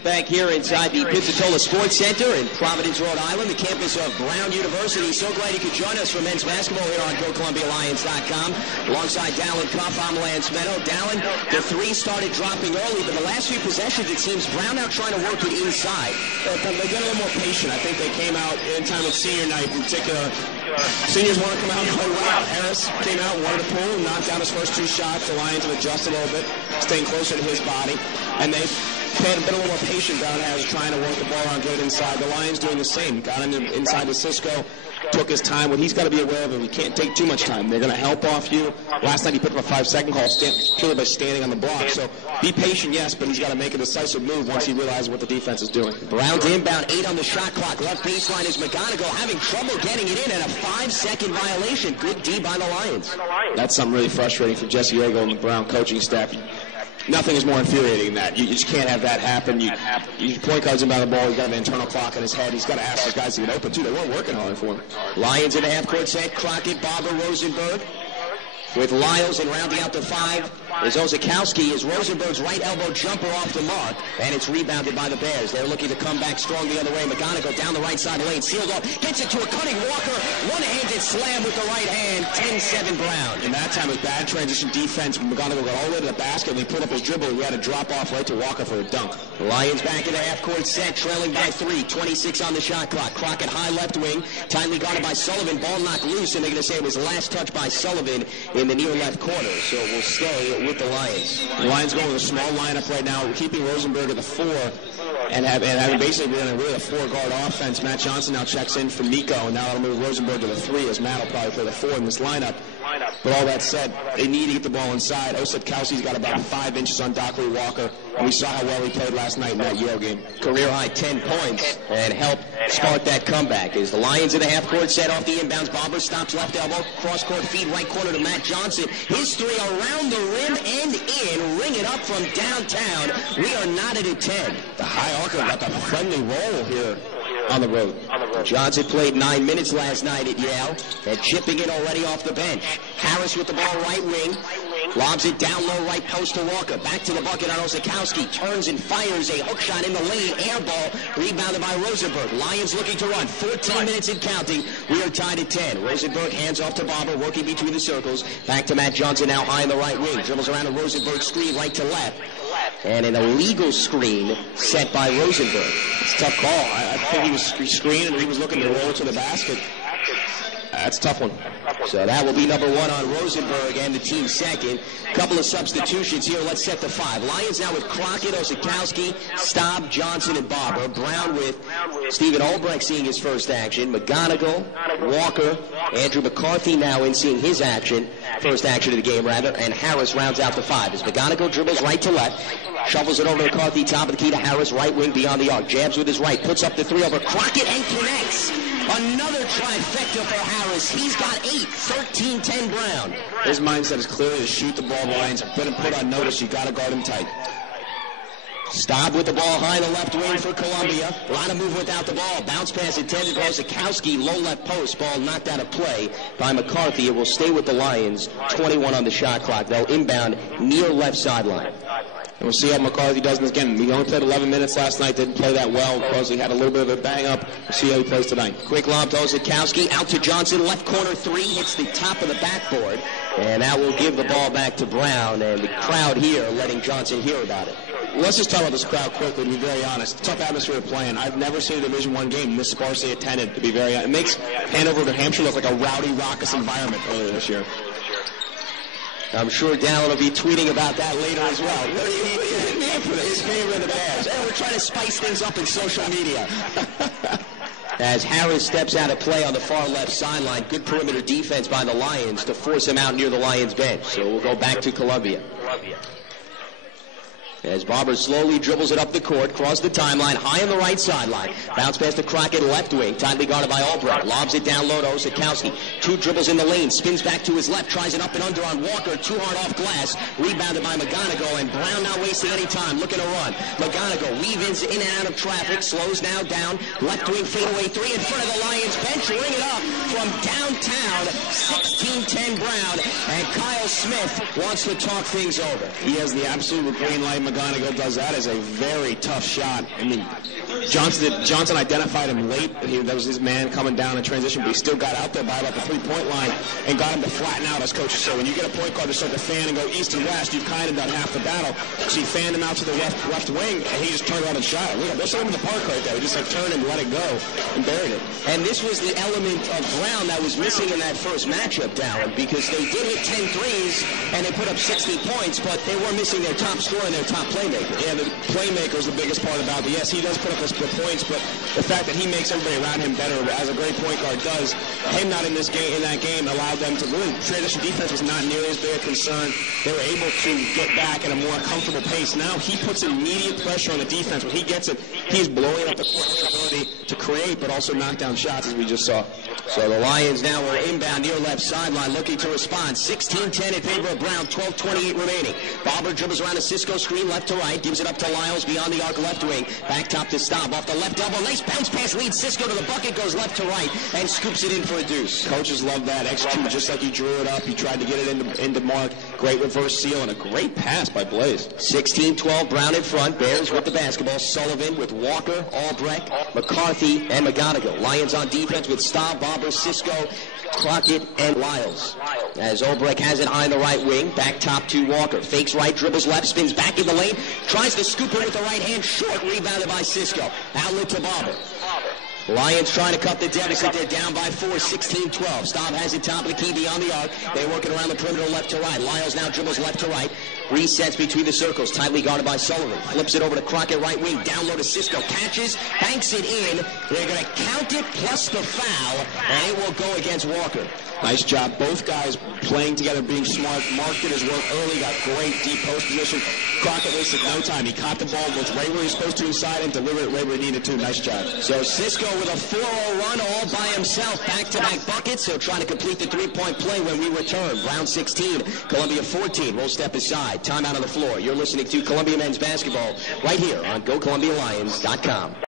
Back here inside the Pizzatola Sports Center in Providence, Rhode Island, the campus of Brown University. So glad you could join us for men's basketball here on GoColumbiaLions.com. Alongside Dallin Cuff, I'm Lance Meadow. Dallin, the three started dropping early, but the last few possessions, it seems Brown now trying to work it inside. They get a little more patient. I think they came out in time with senior night in particular. Seniors want to come out and play well. Harris came out, wanted to pull, knocked down his first two shots. The Lions have adjusted a little bit, staying closer to his body. And they've been a little more patient down Harris, trying to work the ball around good inside. The Lions doing the same. Got him inside to Cisco, took his time. What he's got to be aware of, he can't take too much time. They're going to help off you. Last night he picked up a 5-second call purely by standing on the block. So be patient, yes, but he's got to make a decisive move once he realizes what the defense is doing. Brown's inbound, 8 on the shot clock. Left baseline is McGonigal having trouble getting it in, and a 5-second violation. Good D by the Lions. That's something really frustrating for Jesse Yeagle and the Brown coaching staff. Nothing is more infuriating than that. You just can't have that happen. You point guards inbound the ball. He's got an internal clock in his head. He's got to ask those guys to get open, too. They weren't working hard for him. Lions in the half-court set. Crockett, Barber, Rosenberg. With Lyles and rounding out the 5 is Ozakowski. Is Rosenberg's right elbow jumper off the mark, and it's rebounded by the Bears. They're looking to come back strong the other way. McGonigal down the right side lane, sealed off, gets it to a cutting Walker, one-handed slam with the right hand, 10-7 Brown. And that time it was bad transition defense. McGonigal got all the way to the basket, and he pulled up his dribble. He had to drop off right to Walker for a dunk. Lions back in the half-court set, trailing by 3, 26 on the shot clock. Crockett high left wing, tightly guarded by Sullivan, ball knocked loose, and they're going to say it was last touch by Sullivan in the near left corner, so we'll stay with the Lions. The Lions going with a small lineup right now, keeping Rosenberg at the 4 and having basically been a really a 4-guard offense. Matt Johnson now checks in for Nico, and now it'll move Rosenberg to the 3 as Matt will probably play the 4 in this lineup. But all that said, they need to get the ball inside. Osadkowski's got about 5 inches on Dockery Walker, and we saw how well he played last night in that Yale game. Career high 10 points and helped spark that comeback. As the Lions in the half-court set off the inbounds, Barber stops left elbow, cross-court feed right corner to Matt Johnson. His 3 around the rim and in, ring it up from downtown. We are knotted at 10. The high archer got the friendly roll here on the road. Johnson played 9 minutes last night at Yale and chipping it already off the bench. Harris with the ball right wing. Lobs it down low right post to Walker. Back to the bucket on Ozakowski. Turns and fires a hook shot in the lane. Air ball rebounded by Rosenberg. Lions looking to run. 14 minutes and counting. We are tied at 10. Rosenberg hands off to Barber, working between the circles. Back to Matt Johnson now high in the right wing. Dribbles around a Rosenberg screen right to left. And an illegal screen set by Rosenberg. It's a tough call. I think he was screened and he was looking to roll to the basket. That's a tough one. So that will be number 1 on Rosenberg and the team second. Couple of substitutions here. Let's set the 5. Lions now with Crockett, Ozakowski, Staub, Johnson, and Barber. Brown with Stephen Albrecht seeing his first action. McGonigal, Walker, Andrew McCarthy now in seeing his action. First action of the game, rather. And Harris rounds out the 5. As McGonigal dribbles right to left. Shuffles it over to McCarthy, top of the key to Harris, right wing beyond the arc. Jabs with his right, puts up the 3 over Crockett and connects. Another trifecta for Harris. He's got 8, 13-10 Brown. His mindset is clearly to shoot the ball. The Lions have been put on notice. You got to guard him tight. Staub with the ball high in the left wing for Columbia. A lot of move without the ball. Bounce pass intended for Ozakowski. Low left post. Ball knocked out of play by McCarthy. It will stay with the Lions. 21 on the shot clock. They'll inbound near left sideline. And we'll see how McCarthy does this again. He only played 11 minutes last night. Didn't play that well because he had a little bit of a bang up. We'll see how he plays tonight. Quick lob to Ozakowski. Out to Johnson. Left corner 3. Hits the top of the backboard. And that will give the ball back to Brown. And the crowd here letting Johnson hear about it. Let's just talk about this crowd quickly, to be very honest. Tough atmosphere of playing. I've never seen a Division I game this sparsely attended, to be very honest. It makes Hanover, New Hampshire look like a rowdy, raucous environment earlier this year. I'm sure Dallin will be tweeting about that later as well. His favorite of the Bears. And we're trying to spice things up in social media. As Harris steps out of play on the far left sideline, good perimeter defense by the Lions to force him out near the Lions bench. So we'll go back to Columbia. As Barber slowly dribbles it up the court, across the timeline, high on the right sideline. Bounce pass to Crockett, left wing, tightly guarded by Albrecht. Lobs it down low to Ozakowski. 2 dribbles in the lane, spins back to his left, tries it up and under on Walker. Too hard off glass, rebounded by McGonigal, and Brown not wasting any time, looking to run. McGonigal weaves in and out of traffic, slows now down, left wing fadeaway 3 in front of the Lions bench. Ring it up from downtown, 16-10 Brown, and Kyle Smith wants to talk things over. He has the absolute green light. McGonigal does that is a very tough shot. I mean, Johnson identified him late. That was his man coming down in transition, but he still got out there by about the three-point line and got him to flatten out, as coaches say. When you get a point guard to start to fan and go east and west, you've kind of done half the battle. So he fanned him out to the left wing, and he just turned around and shot it. Look, there's someone in the park right there. He just turned and let it go and buried it. And this was the element of Brown that was missing in that first matchup, Darren, because they did hit 10 threes and they put up 60 points, but they were missing their top scorer and their top playmaker. Yeah, the playmaker is the biggest part about it. Yes, he does put up the points, but the fact that he makes everybody around him better, as a great point guard does, him not in that game allowed them to really, transition defense was not nearly as big a concern. They were able to get back at a more comfortable pace. Now he puts immediate pressure on the defense. When he gets it, he's blowing up the court's ability to create, but also knock down shots, as we just saw. So the Lions now are inbound near left sideline, looking to respond. 16-10 in favor of Brown, 12:28 remaining. Barber dribbles around a Cisco screen left to right, gives it up to Lyles beyond the arc left wing. Back top to Staub, off the left elbow. Nice bounce pass, leads Cisco to the bucket, goes left to right, and scoops it in for a deuce. Coaches love that. Execute just like he drew it up. He tried to get it into Mark. Great reverse seal and a great pass by Blaze. 16-12, Brown in front. Bears with the basketball. Sullivan with Walker, Albrecht, McCarthy, and McGonigal. Lions on defense with Staub, Barber, Cisco, Crockett, and Lyles. As Albrecht has it high in the right wing, back top to Walker. Fakes right, dribbles left, spins back in the lane, tries to scoop it with the right hand, short, rebounded by Cisco. Outlet to Barber. Lions trying to cut the deficit. They're down by 4, 16-12. Staub has it top of the key beyond the arc. They're working around the perimeter left to right. Lyles now dribbles left to right. Resets between the circles, tightly guarded by Sullivan. Flips it over to Crockett, right wing. Down low to Cisco. Catches, banks it in. They're going to count it plus the foul, and it will go against Walker. Nice job. Both guys playing together, being smart. Mark did his work early, got great deep post position. Crockett wasted no time. He caught the ball, was right where he was supposed to inside, and delivered it right where he needed to. Nice job. So Cisco with a 4-0 run all by himself. Back-to-back buckets. He'll try to complete the three-point play when we return. Round 16, Columbia 14. We'll step aside. Timeout on the floor. You're listening to Columbia men's basketball right here on GoColumbiaLions.com.